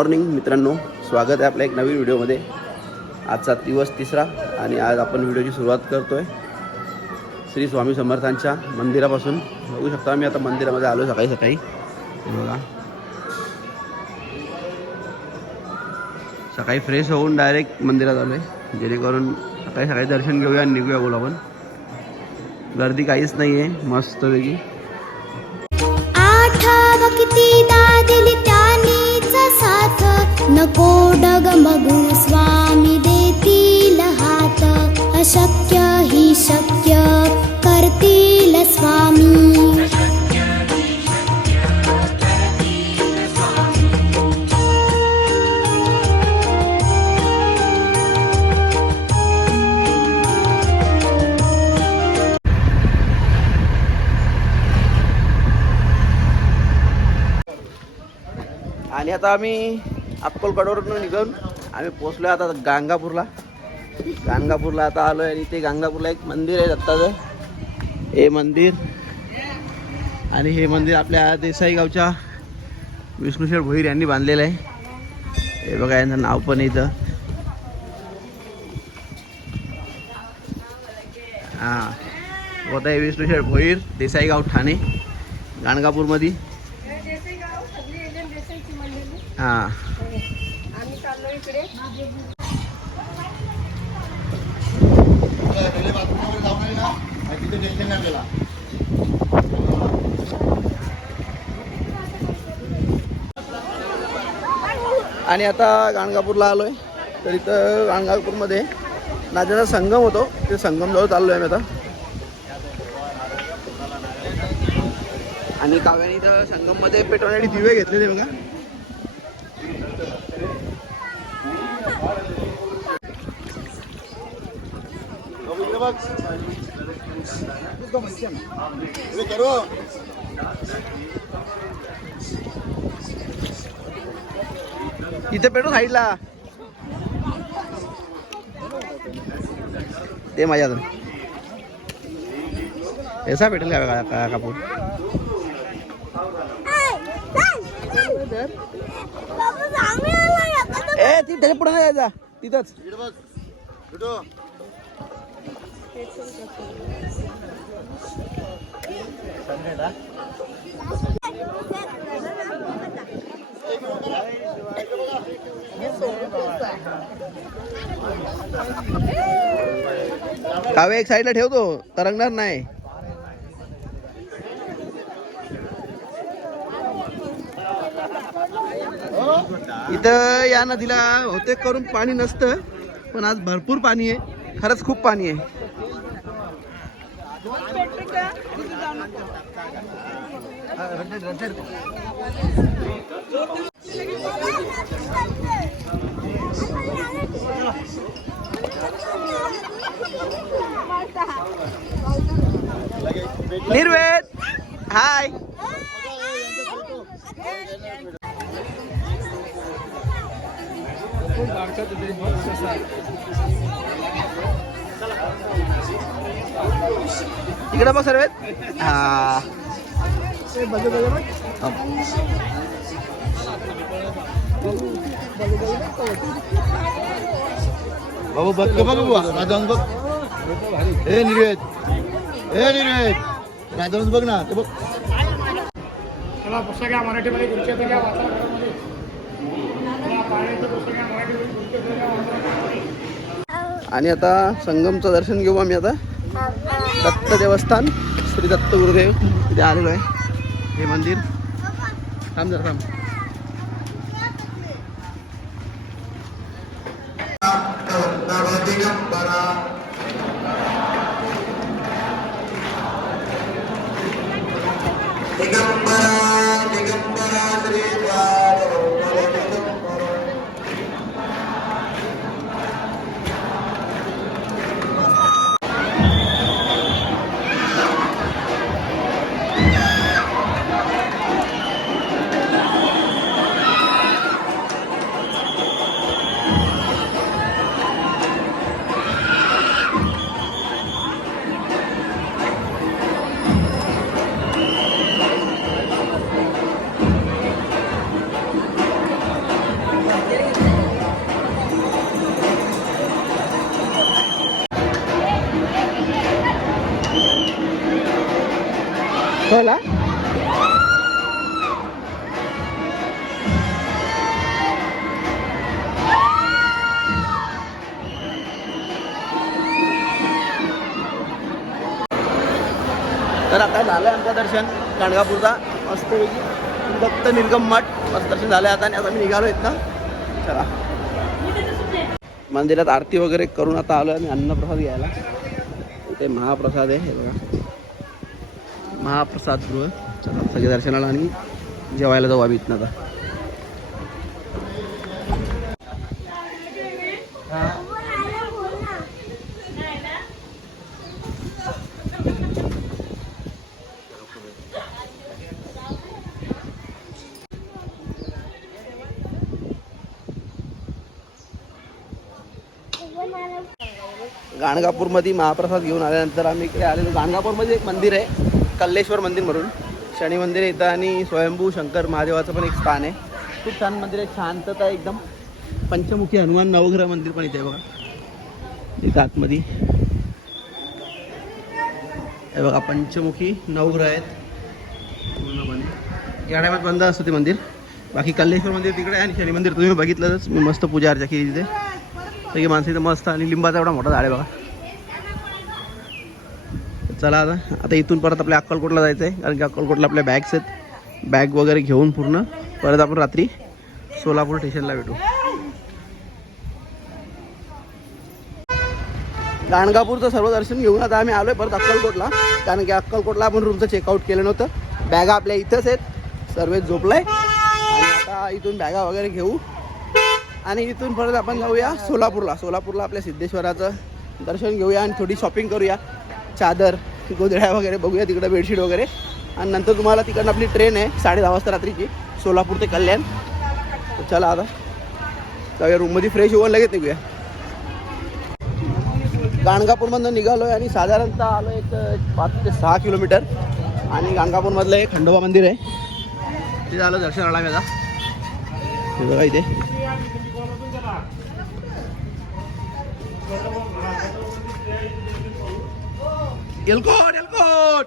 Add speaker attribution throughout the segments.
Speaker 1: Morning मित्रांनो. स्वागत आहे आपल्या एक नवीन व्हिडिओमध्ये. आजचा दिवस तिसरा आणि आज आपण व्हिडिओची सुरुवात करतो आहे श्री स्वामी समर्थांच्या मंदिरापासून. बघू शकता मी आता मंदिरामध्ये आलो सकाळी सकाळी. बघा. सकाळी फ्रेश होऊन डायरेक्ट मंदिरात आलो आहे जेणेकरून सकाळी सकाळी दर्शन घेऊया आणि निघूया बोला आपण. गर्दी काहीच नाही आहे मस्तपैकी
Speaker 2: नको डगमगू स्वामी देतील हात. अशक्य ही शक्य करतील स्वामी.
Speaker 1: आणि आता आम्ही अक्कलकोटवरून निघून आम्ही पोचलो आता गांगापूरला. गाणगापूरला आता आलो आहे आणि ते गाणगापूरला एक मंदिर आहे दत्ताचं. हे मंदिर आणि हे मंदिर आपल्या देसाई गावच्या विष्णुशेठ भोईर यांनी बांधलेलं आहे. हे बघा यांचं नाव पण इथं. हां. होतं आहे विष्णुशेठ भोईर देसाई गाव ठाणे गाणगापूरमध्ये हां. आणि आता गाणगापूरला आलो आहे तर इथं गाणगापूरमध्ये नात्याचा संगम होतो. ते संगमजवळ चाललो आहे मी आता. आणि काव्याने इथं संगममध्ये पेटवण्यासाठी दिवे घेतलेले बघा. इथे पेटू साईडला. ते माझ्या पैसा ऐसा भेटेल का- कापूर? ए ती त्याच्या पुढे नाही जायचा. तिथंच. कावे एक साईडला ठेवतो तरंगणार नाही. इथं या नदीला होते करून पाणी नसतं पण आज भरपूर पाणी आहे. खरंच खूप पाणी आहे. निर्वेद हाय इकडे बघ सर्वेत हा.
Speaker 3: बाबू बघ बघ बुवा राजांस बघ. हे निर्वेद. हे निर्वेद. राजांस बघ ना ते बघ.
Speaker 4: चला पुस्तक घ्या मराठीमध्ये.
Speaker 1: आणि आता संगमचं दर्शन घेऊ आम्ही आता. दत्त देवस्थान श्री दत्त गुरुदेव. इथे आलेलो आहे. हे मंदिर. थांब जर थांब. दिगंबरा. होला तर आता झालं आमचं दर्शन. गाणगापूरचा मस्तपैकी दत्त निर्गम मठ. मस्त दर्शन झालं आता आणि आता मी निघालो आहेत ना चला. मंदिरात आरती वगैरे करून आता आलो आहे आणि अन्नप्रसाद घ्यायला. ते महाप्रसाद आहे हे बघा. महाप्रसाद गृह चला सगळे दर्शनाला आणि जेवायला जाऊ आम्ही इथनं आता. गाणगापूरमध्ये महाप्रसाद घेऊन आल्यानंतर आम्ही इकडे आलेलो. गाणगापूरमध्ये एक मंदिर आहे. कल्लेश्वर मंदिर म्हणून. शनी मंदिर येतं इथं आणि स्वयंभू शंकर महादेवाचं पण एक स्थान आहे. खूप छान मंदिर आहे. शांतता एकदम. पंचमुखी हनुमान नवग्रह मंदिर पण इथे आहे बघा. इथं आतमध्ये. हे बघा पंचमुखी नवग्रह आहेत. पूर्णपणे या टायमात बंद असतं ते मंदिर. बाकी कल्लेश्वर मंदिर तिकडे आहे आणि शनी मंदिर. तुम्ही बघितलंच. मी मस्त पूजा अर्चा केली तिथे. सगळी माणसं इथं मस्त आणि लिंबाचा एवढा मोठा झाड आहे बघा. चला आता. आता इथून परत आपल्या अक्कलकोटला जायचं आहे कारण की अक्कलकोटला आपल्या बॅग्स आहेत. बॅग वगैरे घेऊन पूर्ण. परत आपण रात्री सोलापूर स्टेशनला भेटू. गाणगापूरचं सर्व दर्शन घेऊन आता आम्ही आलो आहे परत अक्कलकोटला. कारण की अक्कलकोटला आपण रूमचं चेकआउट केलं नव्हतं. बॅगा आपल्या इथंच आहेत. सर्व झोपलाय. आणि आता इथून बॅगा वगैरे घेऊ. आणि इथून परत आपण जाऊया सोलापूरला. सोलापूरला आपल्या सिद्धेश्वराचं दर्शन घेऊया आणि थोडी शॉपिंग करूया. चादर गोधड्या वगैरे बघूया तिकडं बेडशीट वगैरे. आणि नंतर तुम्हाला तिकडनं आपली ट्रेन आहे साडे दहा वाजता रात्रीची सोलापूर ते कल्याण. चला आता. जाऊया रूममध्ये फ्रेश होऊन लगेच निघूया. गाणगापूरमधनं निघालो आहे आणि साधारणतः आलो एक पाच ते सहा किलोमीटर. आणि गाणगापूरमधलं एक खंडोबा मंदिर आहे. तिथे आलं दर्शन आला मी आता बघा इथे. एलकोट एलकोट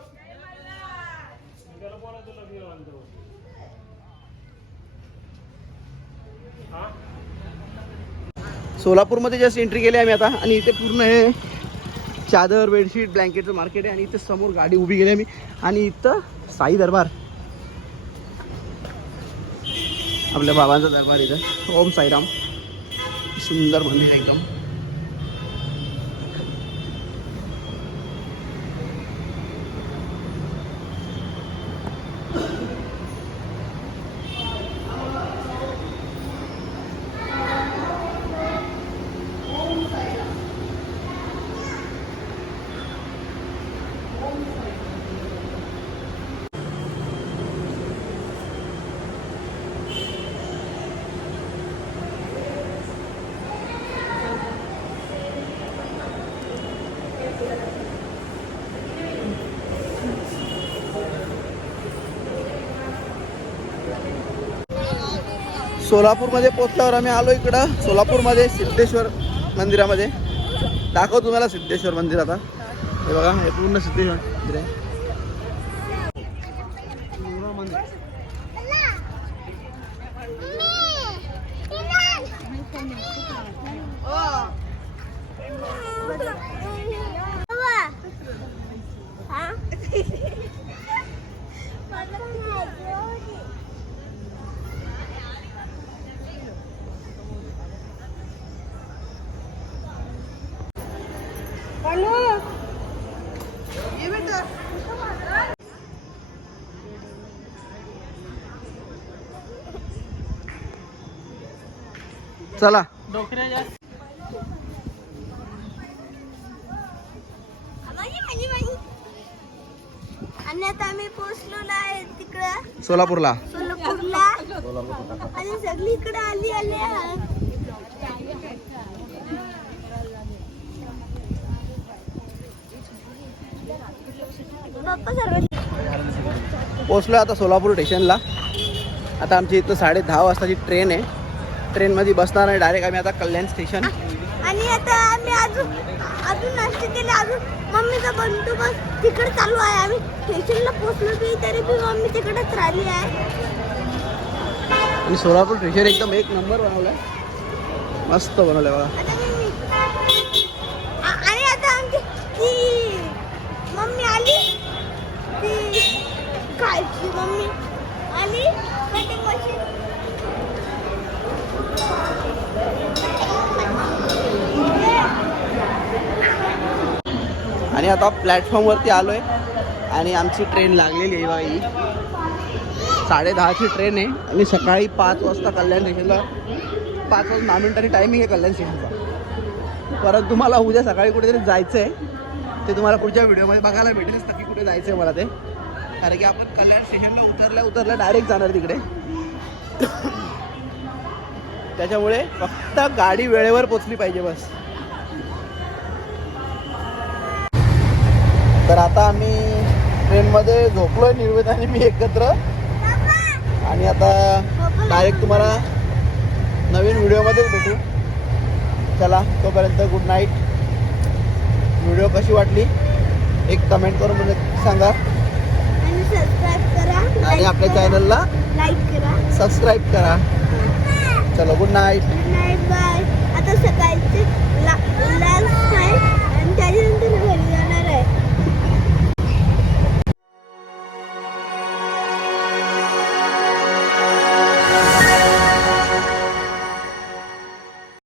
Speaker 1: सोलापूरमध्ये जस्ट एंट्री केली आम्ही आता. आणि इथे पूर्ण हे चादर बेडशीट ब्लँकेटचं मार्केट आहे. आणि इथे समोर गाडी उभी केली आम्ही. आणि इथं साई दरबार. आपल्या बाबांचा दरबार इथं. ओम साईराम. सुंदर मंदिर आहे एकदम. सोलापूरमध्ये पोचल्यावर आम्ही आलो इकडं. सोलापूरमध्ये सिद्धेश्वर मंदिरामध्ये. दाखव तुम्हाला सिद्धेश्वर मंदिर आता. हे बघा हे पूर्ण सिद्धेश्वर मंदिर आहे. चला.
Speaker 2: आणि आता आम्ही पोहोचलो नाही तिकडं.
Speaker 1: सोलापूरला.
Speaker 2: सोलापूरला. आणि सगळीकडे आली आले पप्पा सर्व
Speaker 1: पोचलो आता सोलापूर स्टेशनला. आता आमची इथं साडे दहा वाजताची ट्रेन आहे. ट्रेनमध्ये बसणार आहे. डायरेक्ट आम्ही आता कल्याण स्टेशन
Speaker 2: आणि आता आम्ही अजून अजून नाश्ता दिले अजून मम्मीचा बंदोबस्त तिकडे चालू आहे. आम्ही स्टेशनला पोहोचलो बी तरी बी मम्मी तिकडेच राहिली आहे.
Speaker 1: आणि सोलापूर ट्रेशर एकदम एक नंबर बनवलाय. मस्त बनवलंय बघा.
Speaker 2: आणि आता आमची ती मम्मी आली. ती काय ती मम्मी. आली. कटिंग मशीन
Speaker 1: आणि आता प्लॅटफॉर्मवरती आलोय. आणि आमची ट्रेन लागलेली आहे बाई ही. साडे दहाची ट्रेन आहे. आणि सकाळी पाच वाजता कल्याण स्टेशनला पाच वाजता दहा मिनिटांनी टायमिंग आहे कल्याण स्टेशनचा परत तुम्हाला उद्या सकाळी कुठेतरी जायचं आहे ते तुम्हाला पुढच्या व्हिडिओमध्ये बघायला भेटेलच नक्की कुठे जायचं आहे मला ते. कारण की आपण कल्याण स्टेशनला उतरल्या उतरल्या डायरेक्ट जाणार तिकडे. त्याच्यामुळे फक्त गाडी वेळेवर पोचली पाहिजे बस. तर आता आम्ही ट्रेनमध्ये झोपलोय निर्वेद आणि मी एकत्र. आणि आता डायरेक्ट तुम्हाला नवीन व्हिडिओमध्येच भेटू. चला तोपर्यंत गुड नाईट व्हिडिओ कशी वाटली? एक कमेंट करून म्हणजे सांगा.
Speaker 2: आणि
Speaker 1: आपल्या चॅनलला
Speaker 2: लाईक करा.
Speaker 1: सबस्क्राईब करा. चलो good night
Speaker 2: good night bye आता सकाळचे लास्ट आहे